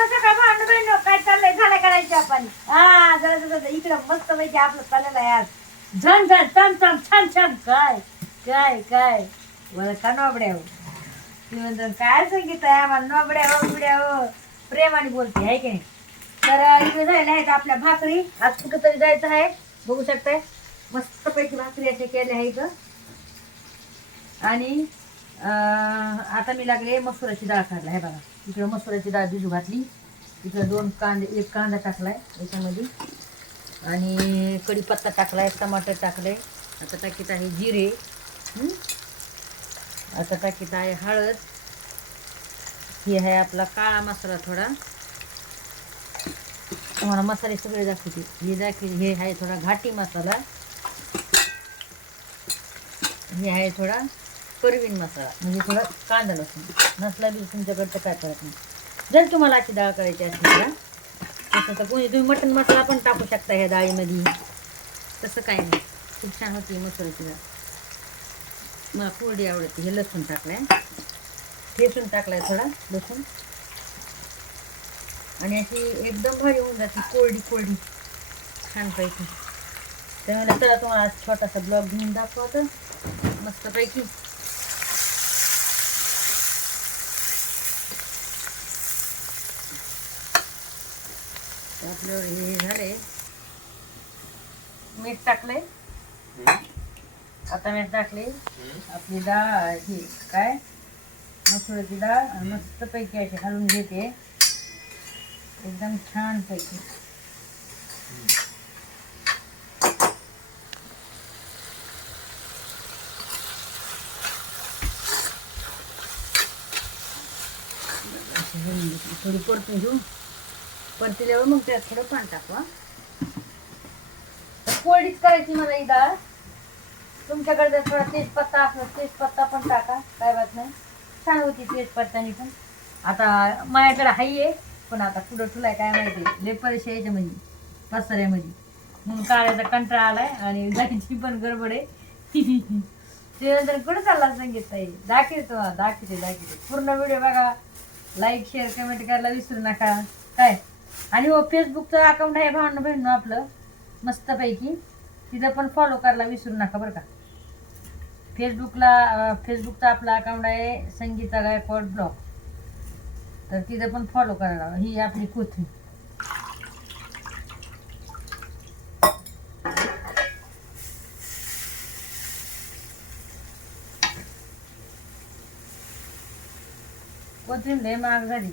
शुभ सकाळ भांडण बहिण काय चाललंय? झालं करायची आपण. हा जरा जरा इकडं मस्त पैकी आपलं चाललेलं आहे आज. झण झण चम चम छान छान. काय काय काय? बरं का नोबड्या हो काय संगीत आहे आम्हाला? नोबड्या हो बिड्या हो प्रेमाने बोलते आहे की नाही? तर इकडे जायला आहेत आपल्या भाकरी. आज कुठं तरी जायचं आहे. बघू शकताय. मस्त पैकी भाकरी असे केल्या आहे इथं आणि आता मी लागले मसुराची डाळ काढला. आहे बघा इकडं मसुराची डाळ भिजू घातली. इकडं दोन कांदे एक कांदा टाकलाय याच्यामध्ये. आणि कढीपत्ता टाकलाय टमाटर टाकलंय आता टाकीत आहे जिरे. आता टाकीत आहे हळद. ही आहे आपला काळा मसाला थोडा. तुम्हाला मसाले सगळे दाखवते. हे दाखव हे आहे थोडा घाटी मसाला. हे आहे थोडा करवीन मसाला. म्हणजे थोडा कांदा लसूण. नसला बी तुमच्याकडचं काय करत नाही. जर तुम्हाला अशी डाळ करायची असेल ना तसं तर कोणी तुम्ही मटण मसाला पण टाकू शकता ह्या डाळीमध्ये. तसं काय नाही. खूप छान होती मसाल्याची डाळ. मला कोरडी आवडते. हे लसूण टाकलाय. ठेसून आहे थोडा लसूण. आणि अशी एकदम भारी होऊन जाते कोरडी कोरडी. छानपैकी. त्यामुळे चला तुम्हाला आज छोटासा ब्लॉग घेऊन दाखवतो. मस्तपैकी. आपल्यावर हे झाले. मीठ टाकले. आता मीठ टाकले. आपली डाळ ही काय? मसुराची डाळ मस्त पैकी अशी घालून घेते. एकदम छान पैकी थोडी परतून घेऊ. परतील्यावर मग त्यात थोडं पाणी टाकू हा. कोरडीच करायची मला ही डाळ. तुमच्याकडे जर थोडा तेजपत्ता असला तेजपत्ता पण टाका काय बात नाही. छान होती तेजपत्त्याने पण. आता माझ्याकडे हाई आहे पण आता पुढं तुला काय माहिती लय पैसे याच्यामध्ये पसऱ्यामध्ये. म्हणून काढायचा कंटाळा आलाय आणि जायची पण गडबड आहे. ते नंतर कुठं चालला संगीत ताई? दाखवतो दाखवते दाखवते. पूर्ण व्हिडिओ बघा. लाईक शेअर कमेंट करायला विसरू नका. काय? आणि हो फेसबुकचं अकाउंट आहे भावना बहिण आपलं मस्तपैकी. तिथं पण फॉलो करायला विसरू नका बरं का. फेसबुकला फेसबुकचा आपला अकाउंट आहे संगीता गायकवाड ब्लॉग तर तिथं पण फॉलो करायला ही आपली कोथरी कोथरी लय महाग झाली.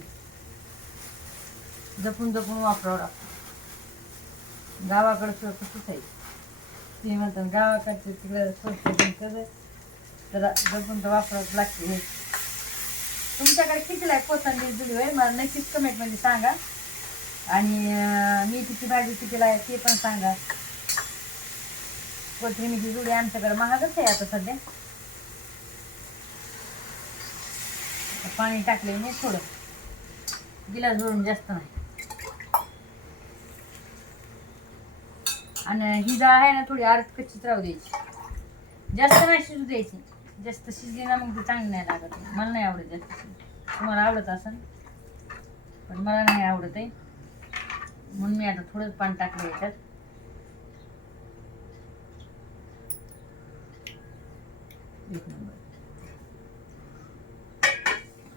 जपून जपून वापरावं लागतं. गावाकडचं कसंच आहे. ते म्हणतात गावाकडचे तिकडं स्वस्त पण कसं जपून तर वापरावंच लागते. तुमच्याकडे कितीला आहे कोथंबीर जुडी आहे मला नक्कीच कमेंटमध्ये सांगा. आणि मेथीची भाजी कितीला आहे ते पण सांगा. कोथिंबीरची जुडी आमच्याकडे महागच आहे आता सध्या. पाणी टाकले नाही थोडं. गिलास भरून जास्त नाही. आणि ही डाळ आहे ना थोडी अर्ध कच्चीच राहू द्यायची. जास्त नाही शिजू द्यायची. जास्त शिजली ना मग ती चांगली नाही लागत. मला नाही आवडत जास्त तुम्हाला आवडत असेल पण मला नाही आवडत आहे. म्हणून मी आता थोडंच पाणी टाकलं याच्यात. एक नंबर.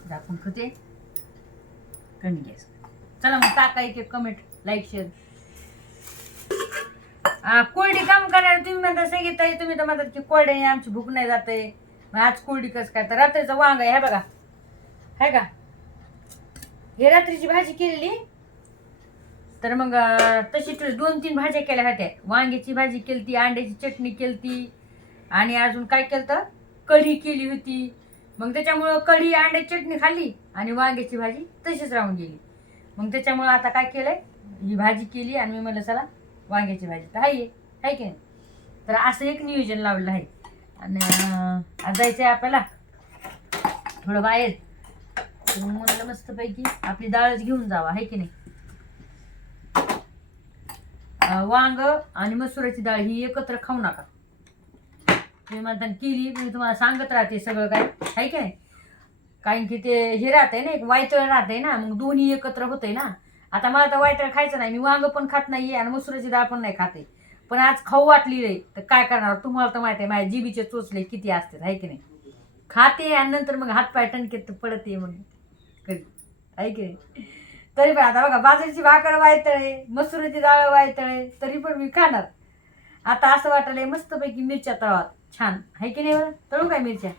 झाकून खते. कमी गॅस. चला मग टाका एक कमेंट लाईक शेअर कोरडी काम करायला तुम्ही म्हणता सांगितलं तुम्ही तर म्हणतात की कोरडे आमची भूक नाही जाते. मग आज कोरडी कस काय? तर रात्रीचं वांग आहे हे बघा. आहे का? हे रात्रीची भाजी केलेली. तर मग तशी दोन तीन भाज्या केल्या होत्या. वांग्याची भाजी केलती अंड्याची चटणी केलती. आणि अजून काय केलं कढी केली होती. मग त्याच्यामुळं कढी अंड्याची चटणी खाल्ली आणि वांग्याची भाजी तशीच राहून गेली. मग त्याच्यामुळं आता काय केलंय? ही भाजी केली आणि मी म्हणलं चला वांग्याची भाजी तर आहे आहे की नाही? तर असं एक नियोजन लावलेलं आहे. आणि जायचं आहे आपल्याला. थोडं बाहेर. मग म्हणलं मस्तपैकी आपली डाळच घेऊन जावा आहे की नाही? वांग आणि मसुराची डाळ ही एकत्र खाऊ नका. तुम्ही म्हणता केली मी तुम्हाला सांगत राहते सगळं काय आहे की नाही? कारण की ते हे राहतंय ना एक वायतळ राहतंय ना मग दोन्ही एकत्र होतंय ना. आता मला तर वाईट खायचं नाही. मी वांग पण खात नाहीये आणि मसुराची डाळ पण नाही खाते. पण आज खाऊ वाटली रे तर काय करणार? तुम्हाला तर माहिती आहे माझ्या जिबीचे चोचले किती असतात आहे की नाही? खाते आणि नंतर मग हातपाय टणकेत पडते मग. कधी? आहे की नाही? तरी पण आता बघा बाजरीची भाकर वायतळे मसुराची डाळ वायतळे तरी पण मी खाणार. आता असं वाटलंय मस्तपैकी मिरच्या तळात. छान. आहे की नाही बरं? तळू काय मिरच्या?